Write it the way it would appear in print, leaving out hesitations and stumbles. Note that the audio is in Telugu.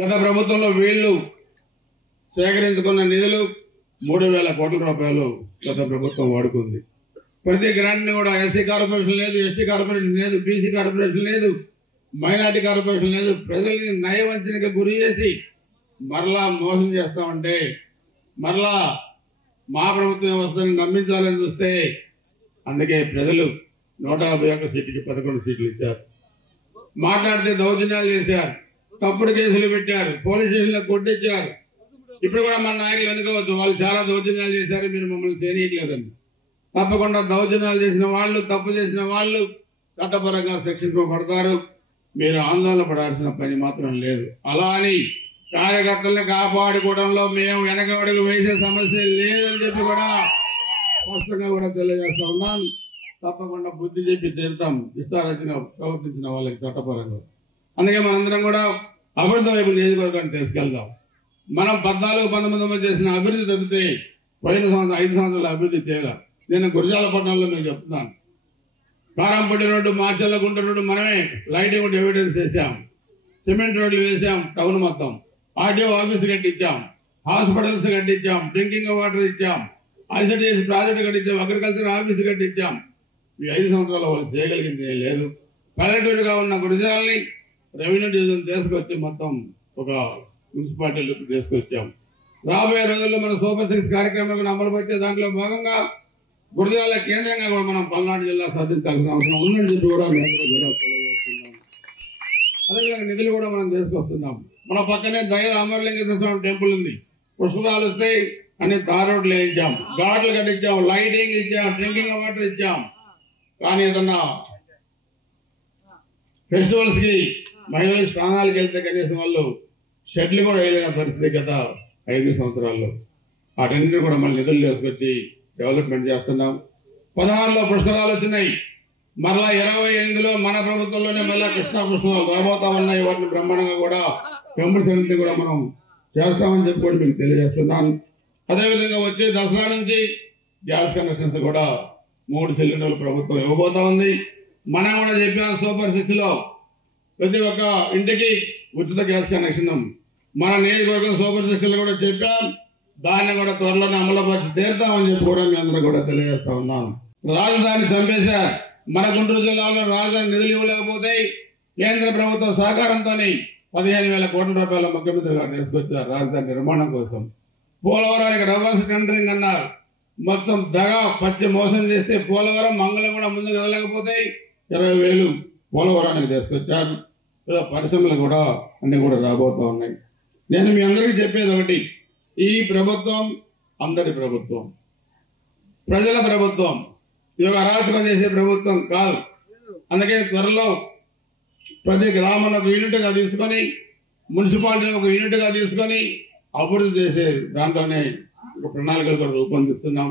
గత ప్రభుత్వంలో వీళ్ళు సేకరించుకున్న నిధులు 3,000 కోట్ల రూపాయలు గత ప్రభుత్వం వాడుకుంది. ప్రతి గ్రాంట్ ని కూడా ఎస్సీ కార్పొరేషన్ లేదు, ఎస్టీ కార్పొరేషన్ లేదు, బీసీ కార్పొరేషన్ లేదు, మైనార్టీ కార్పొరేషన్ లేదు. ప్రజల్ని నయవంచనకు గురి చేసి మరలా మోసం చేస్తామంటే మరలా మా ప్రభుత్వం వస్తుందని నమ్మించాలని చూస్తే అందుకే ప్రజలు 151 సీట్లకి 11 సీట్లు ఇచ్చారు. మాట్లాడితే దౌర్జన్యాలు చేశారు, తప్పుడు కేసులు పెట్టారు, పోలీస్ స్టేషన్లో కొట్టించారు. ఇప్పుడు కూడా మన నాయకులు అనుకోవచ్చు వాళ్ళు చాలా దౌర్జన్యాలు చేశారు, మీరు మమ్మల్ని చేయనీయట్లేదండి. తప్పకుండా దౌర్జన్యాలు చేసిన వాళ్ళు, తప్పు చేసిన వాళ్ళు చట్టపరంగా శిక్షించబడతారు. మీరు ఆందోళన పడాల్సిన పని మాత్రం లేదు. అలా అని కార్యకర్తల్ని కాపాడుకోవడంలో మేము వెనకడుగు వేసే సమస్య లేదని చెప్పి కూడా స్పష్టంగా కూడా తెలియజేస్తా ఉన్నాను. తప్పకుండా బుద్ధి చెప్పి తీరుతాం ఇష్టారచన ప్రవర్తించిన వాళ్ళకి చట్టపరంగా. అందుకే మనందరం కూడా అభివృద్ధి వైపు నియోజకవర్గాన్ని తీసుకెళ్దాం. మనం 14-19 చేసిన అభివృద్ధి తప్పితే పోయిన సంవత్సరం 5 సంవత్సరాల అభివృద్ధి చేయాలి. నేను గురజాల పట్టణంలో మీకు చెప్తున్నాను. కారంపల్లి రోడ్డు, మాచర్ల గుంట రోడ్డు మనమే లైటింగ్ కూడా ఎవిడెన్స్ వేసాం, సిమెంట్ రోడ్లు వేసాం, టౌన్ మొత్తం ఆర్టీఓ ఆఫీస్ కట్టించాం, హాస్పిటల్స్ కట్టించాం, డ్రింకింగ్ వాటర్ ఇచ్చాం, ఐసిడిఎస్ ప్రాజెక్టు కట్టించాం, అగ్రికల్చర్ ఆఫీస్ కట్టించాం. ఈ 5 సంవత్సరాల వాళ్ళు చేయగలిగింది లేదు. పల్లెటూరుగా ఉన్న గురజాలని రెవెన్యూ డివిజన్ తీసుకొచ్చి మొత్తం ఒక మున్సిపాలిటీలకు తీసుకొచ్చాం. రాబోయే రోజుల్లో మన సూపర్ 6 కార్యక్రమాలను అమలుపరిచే దాంట్లో భాగంగా గురజాల కేంద్రంగా కూడా మనం పల్నాడు జిల్లా సాధించాల్సిన అవసరం ఉందని చెప్పి కూడా తెలియజేస్తున్నాం. అదేవిధంగా నిధులు కూడా మనం తీసుకొస్తున్నాం. మన పక్కనే దయ అమరలింగేశ్వర స్వామి టెంపుల్ ఉంది. పుష్పరాలు వస్తాయి అన్ని తార్ రోడ్లు వేయించాం, ఘాట్లు కట్టించాం, లైటింగ్ ఇచ్చాం, డ్రింకింగ్ వాటర్ ఇచ్చాం. కానీ ఏదన్నా ఫెస్టివల్స్ కి మహిళలు స్నానాలకు వెళ్తే కనీసం వాళ్ళు షెడ్లు కూడా వేయలేని పరిస్థితి గత 5 సంవత్సరాల్లో. వాటన్నిటిని కూడా మళ్ళీ నిధులు తీసుకొచ్చి డెవలప్మెంట్ చేస్తున్నాం. 16లో పుష్కరాలు వచ్చినాయి. మరలా 28లో మన ప్రభుత్వంలోనే మళ్ళీ కృష్ణా పుష్కరాలు రాబోతా ఉన్నాయి. వాటిని బ్రహ్మాండంగా కూడా టెంపుల్స్ అన్నింటినీ కూడా మనం చేస్తామని చెప్పి కూడా మీకు తెలియజేస్తున్నాను. అదేవిధంగా వచ్చే దసరా నుంచి గ్యాస్ కనెక్షన్స్ కూడా 3 సిలిండర్లు ప్రభుత్వం ఇవ్వబోతా ఉంది. మనం కూడా చెప్పాం సూపర్ 6లో ప్రతి ఒక్క ఇంటికి ఉచిత గ్యాస్ కనెక్షన్ మన నియోజకవర్గం సూపర్ 6లో కూడా చెప్పాం. దాన్ని కూడా త్వరలోనే అమలుపరిచి తీరుతామని చెప్పి కూడా మీ అందరూ కూడా తెలియజేస్తా ఉన్నాను. రాజధాని చంపేశారు. మన గుంటూరు జిల్లాలో రాజధాని నిధులు ఇవ్వలేకపోతే కేంద్ర ప్రభుత్వ సహకారంతో 15,000 కోట్ల రూపాయల ముఖ్యమంత్రి గారు తీసుకొచ్చారు రాజధాని నిర్మాణం కోసం. పోలవరానికి రివర్స్ టెండరింగ్ అన్నారు. మొత్తం దగా పచ్చి మోసం చేస్తే పోలవరం మంగళం కూడా ముందుకు వెళ్ళలేకపోతే 20,000 పోలవరానికి తీసుకొచ్చారు. పరిశ్రమలు కూడా అన్ని కూడా రాబోతూ ఉన్నాయి. నేను మీ అందరికీ చెప్పేది ఒకటి, ఈ ప్రభుత్వం అందరి ప్రభుత్వం, ప్రజల ప్రభుత్వం, ఇది ఒక అరాచకం చేసే ప్రభుత్వం కాదు. అందుకే త్వరలో ప్రతి గ్రామంలో ఒక యూనిట్గా తీసుకొని, మున్సిపాలిటీని ఒక యూనిట్గా తీసుకొని అభివృద్ధి చేసే దాంట్లోనే ఒక ప్రణాళికలు కూడా రూపొందిస్తున్నాం.